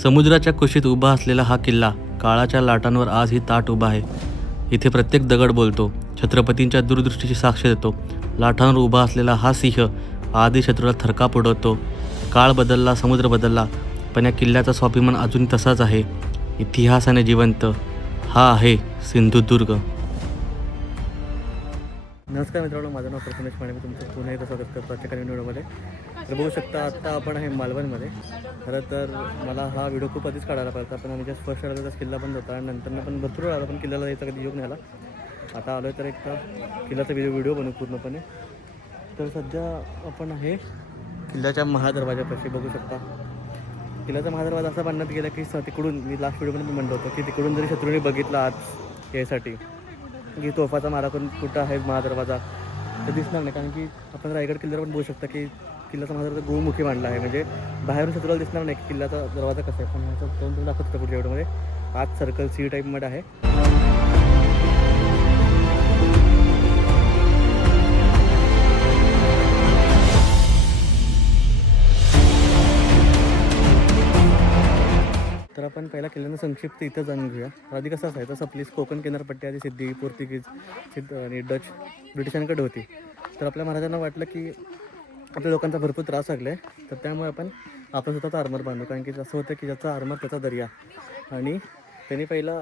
समुद्राच्या कुशीत उभा असलेला हा किल्ला काळाच्या लाटांवर आजही ताठ उभा आहे. इथे प्रत्येक दगड बोलतो, छत्रपतींच्या दूरदृष्टीची साक्ष देतो. लाटांवर उभा असलेला हा सिंह आधी शत्रूला थरकाप उडवतो. काळ बदलला, समुद्र बदलला, पण या किल्ल्याचा स्वाभिमान अजून तसाच आहे. इतिहासाने जिवंत. हा आहे सिंधुदुर्ग. नमस्कार मित्रांनो, माझं नाव प्रथमेश माने. मी तुमचं पुन्हा एकदा स्वागत करतो आजच्या काही व्हिडिओमध्ये. तर बघू शकता आत्ता आपण आहे मालवणमध्ये. खरं तर मला हा व्हिडिओ खूप आधीच काढायला पाहिजे, पण आम्ही जस्ट फर्स्ट आला तर किल्ला बंद होता आणि नंतर पण भरपूर आला, पण किल्ल्याला यायचा कधी योग नाही आला. आता आलो तर एक किल्ल्याचा व्हिडिओ बनवू पूर्णपणे. तर सध्या आपण आहे किल्ल्याच्या महादरवाजापाशी. बघू शकता किल्ल्याचा महादरवाजा असा बांधण्यात गेला की तिकडून, मी लास्ट व्हिडिओमध्ये मी म्हणलं होतं की तिकडून जरी शत्रूने बघितलं आज यासाठी की तोफाचा मारा करून कुठं आहे महादरवाजा तर दिसणार नाही. कारण की आपण रायगड किल्ल्यावर पण बघू शकता की किल्ल्याचा महादरवाजा गोमुखी मांडला आहे, म्हणजे बाहेरून शत्रूला दिसणार नाही की किल्ल्याचा दरवाजा कसा आहे. पण ह्याचा तोंड दाखवत होतं पुढच्या व्हिडिओमध्ये. आज सर्कल सी टाईपमध्ये आहे. तर आपण पहिला किल्ल्यानं संक्षिप्त इथं जाणून घेऊया. आधी कसं असायचं, आपली कोकण किनारपट्टी आधी सिद्धी, पोर्तुगीज, आणि डच, ब्रिटिशांकडे होती. तर आपल्या महाराजांना वाटलं की आपल्या लोकांचा भरपूर त्रास लागला आहे, तर त्यामुळे आपण स्वतःचा आर्मर बांधू. कारण की असं होतं की ज्याचा आर्मर त्याचा दर्या. आणि त्यांनी पहिला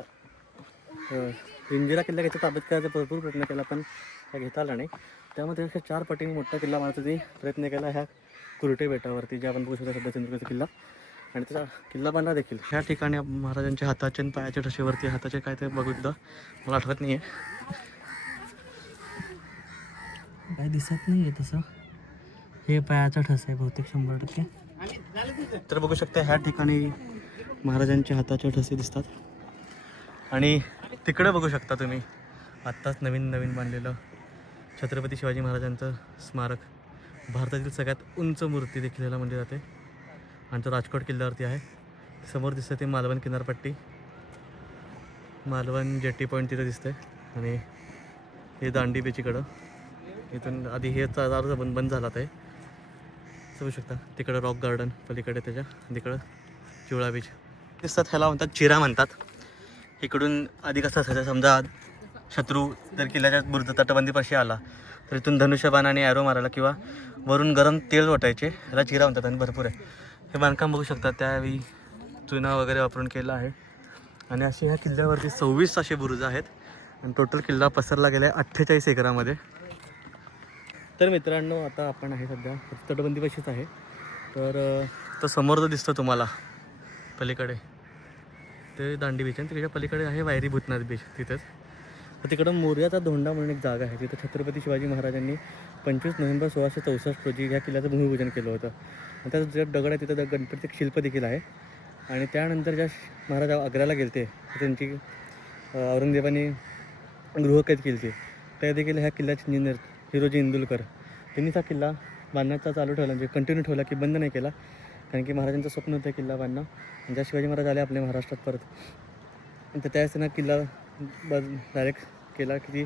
जंजिरा किल्ला घ्यायचा ताब्यात करायचा भरपूर प्रयत्न केला, पण त्या घेता आला नाही. त्यामध्ये अशा 4 पटीने मोठा किल्ला मारण्याचा प्रयत्न केला ह्या कुरटे बेटावरती, जे आपण बघू शकतो सध्या सिंधुदुर्गचा किल्ला. आणि त्याचा किल्ला बांधला देखील ह्या ठिकाणी महाराजांच्या हाताच्या आणि पायाच्या ठसेवरती, हाताचे काय ते बघितलं मला आठवत नाही आहे, काय दिसत नाही आहे तसं. हे पायाचा ठस आहे बहुतेक 100%. तर बघू शकता ह्या ठिकाणी महाराजांच्या हाताचे ठसे दिसतात. आणि तिकडं बघू शकता तुम्ही आत्ताच नवीन बांधलेलं छत्रपती शिवाजी महाराजांचं स्मारक. भारतातील सगळ्यात उंच मूर्ती देखील याला म्हणली जाते आणि तो राजकोट किल्ल्यावरती आहे. समोर दिसतं ते मालवण किनारपट्टी, मालवण जेटी पॉईंट तिथं दिसतंय. आणि हे दांडी बीचीकडं, इथून आधी हे चार बंद झाला आहे. बघू शकता तिकडं रॉक गार्डन पलीकडे, त्याच्या तिकडं चिवळा बीच दिसतात. ह्याला म्हणतात चिरा म्हणतात. इकडून आधी कसं असायचं, समजा शत्रू जर किल्ल्याच्या बुरुज तटबंदीपाशी आला तर इथून धनुष्यबाण आणि ॲरो मारायला किंवा वरून गरम तेल वाटायचे, ह्याला चिरा म्हणतात. आणि भरपूर आहे हे बांधकाम बघू शकता, त्यावेळी चुना वगैरे वापरून केलं आहे. आणि असे ह्या किल्ल्यावरती 26 असे बुरुज आहेत आणि टोटल किल्ला पसरला गेला आहे 48 एकरामध्ये. तर मित्रांनो, आता आपण आहे सध्या तटबंदीपाशीच आहे. तर तो समोर जो दिसतो तुम्हाला पलीकडे ते दांडी बीच, आणि तिकडच्या पलीकडे आहे वायरी भूतनाथ बीच तिथेच. तर तिकडं मोर्याचा धोंडा म्हणून एक जागा आहे, तिथं छत्रपती शिवाजी महाराजांनी 25 नोव्हेंबर 1664 रोजी ह्या किल्ल्याचं भूमिपूजन केलं होतं. आणि त्याचं जे दगड आहे तिथं गणपतीचं एक शिल्प देखील आहे. आणि त्यानंतर ज्या महाराज आग्र्याला गेले त्यांची औरंगजेबाने गृहकैद केली होती, त्या देखील ह्या किल्ल्याचे इंजिनियर हिरोजी इंदुलकर त्यांनीच हा किल्ला बांधण्याचा चालू ठेवला, म्हणजे कंटिन्यू ठेवला की बंद नाही केला. कारण की महाराजांचं स्वप्न होतं किल्ला बांधणं. आणि ज्या शिवाजी महाराज आले आपल्या महाराष्ट्रात परत, तर त्यावेळेस त्यांना किल्ला डायरेक्ट केला. किती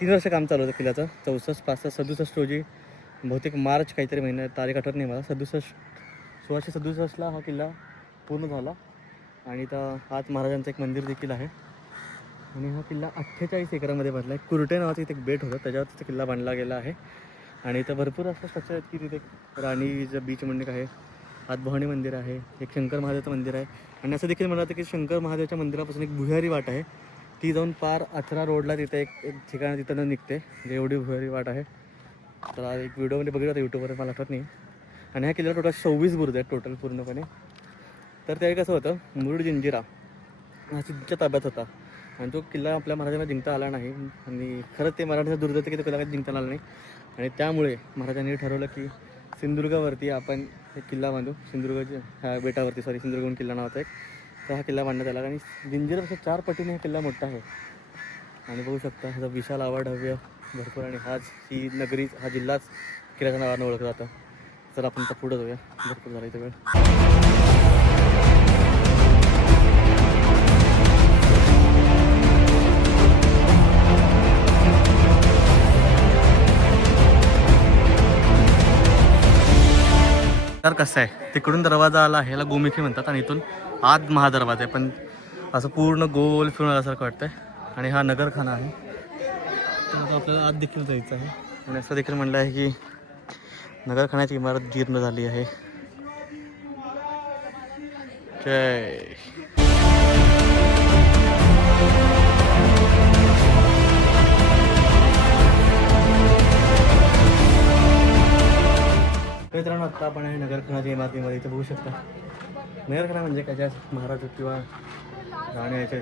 3 वर्ष काम चालू होतं किल्ल्याचं. 64-65-67 रोजी बहुतेक मार्च काहीतरी महिन्यात, तारीख आठवत नाही मला, 1667ला हा किल्ला पूर्ण झाला. आणि इथं आज महाराजांचं एक मंदिर देखील आहे. आणि हा किल्ला 48 एकरामध्ये बांधला आहे. कुरटे नावाचं इथे एक बेट होतं, त्याच्यावर तिथे किल्ला बांधला गेला आहे. आणि इथं भरपूर असं स्ट्रक्चर आहेत की तिथे राणीचं बीच म्हणणे आहे, हातभवानी मंदिर आहे, एक शंकर महादेवचं मंदिर आहे. आणि असं देखील म्हणलं जातं की शंकर महादेवच्या मंदिरापासून एक भुयारी वाट आहे, ती जाऊन पार 18 रोडला तिथे एक ठिकाण तिथं निघते, म्हणजे एवढी भुयारी वाट आहे. तर एक व्हिडिओमध्ये बघितलं होतं यूट्यूबवर, मला आठवत नाही. आणि ह्या किल्ल्याला टोटल 26 बुरुज आहेत टोटल पूर्णपणे. तर त्यावेळी कसं होतं, मुरुड जंजिरा हा सिद्धीच्या ताब्यात होता आणि तो किल्ला आपल्या महाराजांना जिंकता आला नाही. आणि खरंच ते मराठीचं दुर्दैव की तो किल्ला काही जिंकता आला नाही. आणि त्यामुळे महाराजांनी ठरवलं की सिंधुदुर्गावरती आपण एक किल्ला बांधू. सिंधुदुर्गाच्या ह्या बेटावरती, किल्ला नावाचा एक, तर हा किल्ला बांधण्यात आला. आणि जंजिरापेक्षा 4 पटीने हा किल्ला मोठा आहे. आणि बघू शकता ह्याचा विशाल आवाढव्य भरपूर. आणि ही नगरी, हा जिल्हाच किल्ल्याच्या नावानं ओळखला जातं. तर आपण आता पुढं जाऊया, भरपूर झाला इथं वेळ. तर कसं आहे, तिकडून दरवाजा आला, ह्याला गोमुखी म्हणतात. आणि इथून आत महादरवाजा आहे, पण असं पूर्ण गोल फिरून आल्यासारखं वाटतंय. आणि हा नगरखाना आहे, तर आता आपल्याला आत देखील जायचं आहे. आणि असं देखील म्हणलं आहे की नगरखान्याची इमारत जीर्ण झाली आहे. जय. मित्रांनो, आत्ता आपण आहे नगरखानाच्या इमारतीमध्ये. इथं बघू शकता नगरखाना म्हणजे काय, ज्या महाराज किंवा राणे यायचे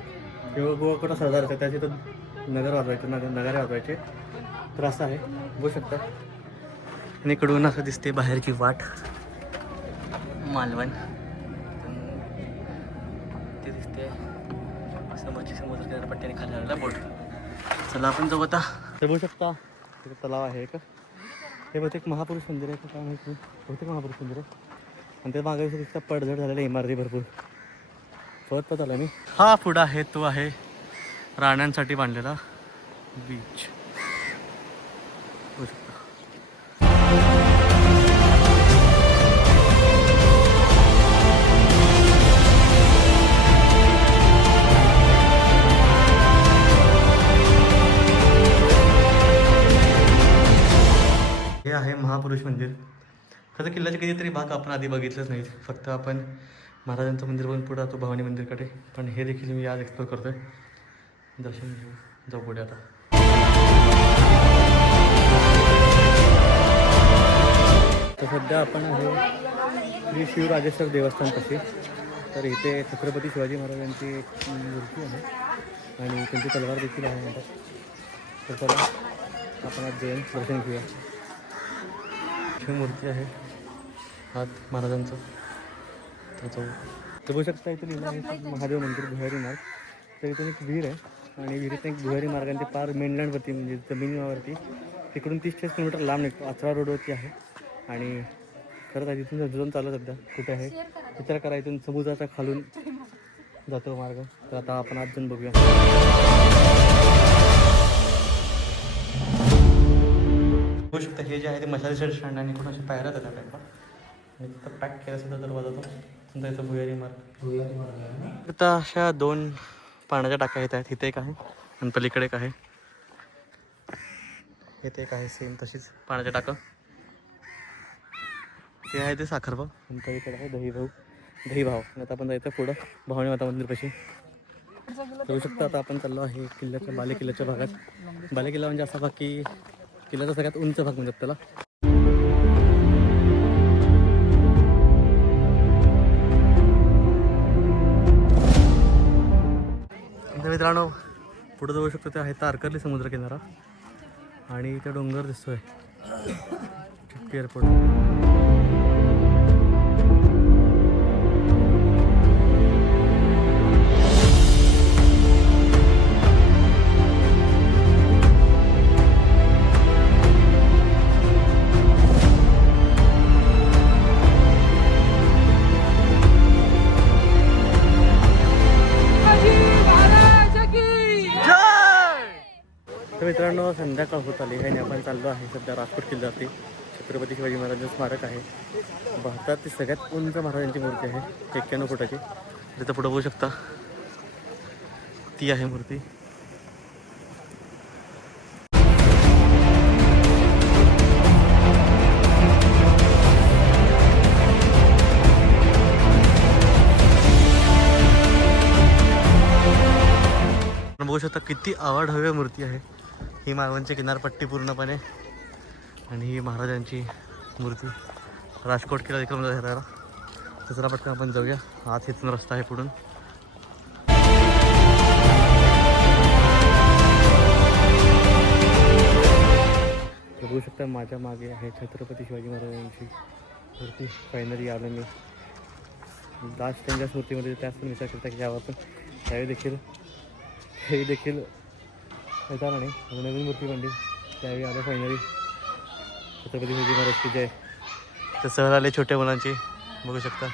किंवा कुठं सरदार होते त्याचे तर नगर वाजवायचे, नगारे वाजवायचे. तर असं आहे, बघू शकता. आणि इकडून असं दिसते बाहेरची वाट, मालवण ते दिसते. समोरची समुद्र किनारपट्टीने खाली आलेला बोट. चला आपण जाऊ आता. ते बघू शकता तिथे तलाव आहे एक. हे बहुतेक महापुरुष मंदिर आहे का काय माहिती, बहुतेक महापुरुष मंदिर आहे. आणि ते मागे तिथं पडझड झालेल्या इमारती भरपूर पत आला मी. हा पुढं आहे तो आहे राण्यांसाठी बांधलेला बीच, बघू शकता. हे आहे महापुरुष मंदिर. खरं किल्ल्याचे कितीतरी भाग आपण आधी बघितलेच नाहीत, फक्त आपण महाराजांचं मंदिर बघून पुढे जातो भवानी मंदिरकडे. पण हे देखील मी आज एक्सप्लोर करतोय. दर्शन घेऊ, जाऊ पुढे आता. तर सध्या आपण आहे श्री शिवराजेश्वर देवस्थानपाशी. तर इथे छत्रपती शिवाजी महाराजांची एक मूर्ती आहे आणि त्यांची तलवार देखील आहे म्हणतात. तर चला आपण आज जाऊन दर्शन घेऊया. ही मूर्ती आहे हात महाराजांचं. तर जाऊ. तर बघू शकता इथे लिहिलं आहे महादेव मंदिर भुयारी मार्ग. तर इथून एक विहीर आहे आणि विहिरीत एक भुयारी मार्गाने पार मेनलँडवरती म्हणजे जमिनीवरती तिकडून 30-40 किलोमीटर लांब निघतो. आचरा रोडवरती आहे. आणि खरंच आहे तिथून झुजून चालू सध्या कुठे आहे विचार करा. इथून समुद्राच्या खालून जातो मार्ग. तर आता आपण आज जाऊन बघूया. बघू शकता हे जे आहे ते मशालीचे स्टँड आणि कुठं असे पायऱ्या त्याच्या टाईपला. आणि तिथं पॅक केला सुद्धा दरवाजा तो समजा इथं भुयारी मार्ग. आता अशा 2 पाण्याच्या टाक्या येत आहेत. इथे एक आहे आणि पलीकडे एक आहे. इथे एक आहे सेम तशीच पाण्याच्या टाकं. ते आहे ते साखरभाव आणि पलीकडे आहे दहीभाव. आता आपण जायचं पुढं भवानी माता मंदिरपाशी. बघू शकता आता आपण चाललो आहे किल्ल्याच्या बालेकिल्ल्याच्या भागात. बालेकिल्ला म्हणजे असा भाग की किल्ल्याचा सगळ्यात उंच भाग म्हणतात त्याला. मित्रांनो पुढे जाऊ शकतो ते आहे तारकर्ली समुद्र किनारा आणि इथे डोंगर दिसतोय चिट्टी एअरपोर्ट. तर मित्रांनो संध्याकाळ होत आली आणि आपण चाललो आहे सध्या राजकोट किल्ल्यावरती. छत्रपती शिवाजी महाराजांचं स्मारक आहे. भारतातील सगळ्यात उंच महाराजांची मूर्ती आहे 91 फुटाची. तिथं पुढं बघू शकता ती आहे मूर्ती. बघू शकता किती आवाढव्य मूर्ती आहे. ही मालवणची किनारपट्टी पूर्णपणे आणि ही महाराजांची मूर्ती. राजकोट किल्ला देखील मला राहिला. दुसरा पटकन आपण जाऊया. आत इथून रस्ता आहे पुढून. बघू शकता माझ्या मागे आहे छत्रपती शिवाजी महाराजांची मूर्ती. फायनली आलो मी. लास्ट त्यांच्या स्मृतीमध्ये त्याच पण विचार करता की यावं पण त्यावेळी देखील येता नाही. नवीन मूर्ती बनली त्यावेळी आलं फायनली. छत्रपती शिवाजी महाराजची जय. तर सहल आले छोट्या मुलांची बघू शकता.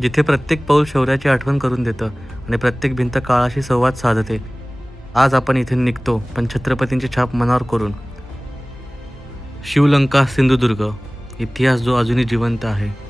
जिथे प्रत्येक पाऊल शौर्याची आठवण करून देतं आणि प्रत्येक भिंत काळाशी संवाद साधते. आज आपण इथून निघतो पण छत्रपतींची छाप मनावर करून. शिवलंका सिंधुदुर्ग, इतिहास जो अजूनही जिवंत आहे.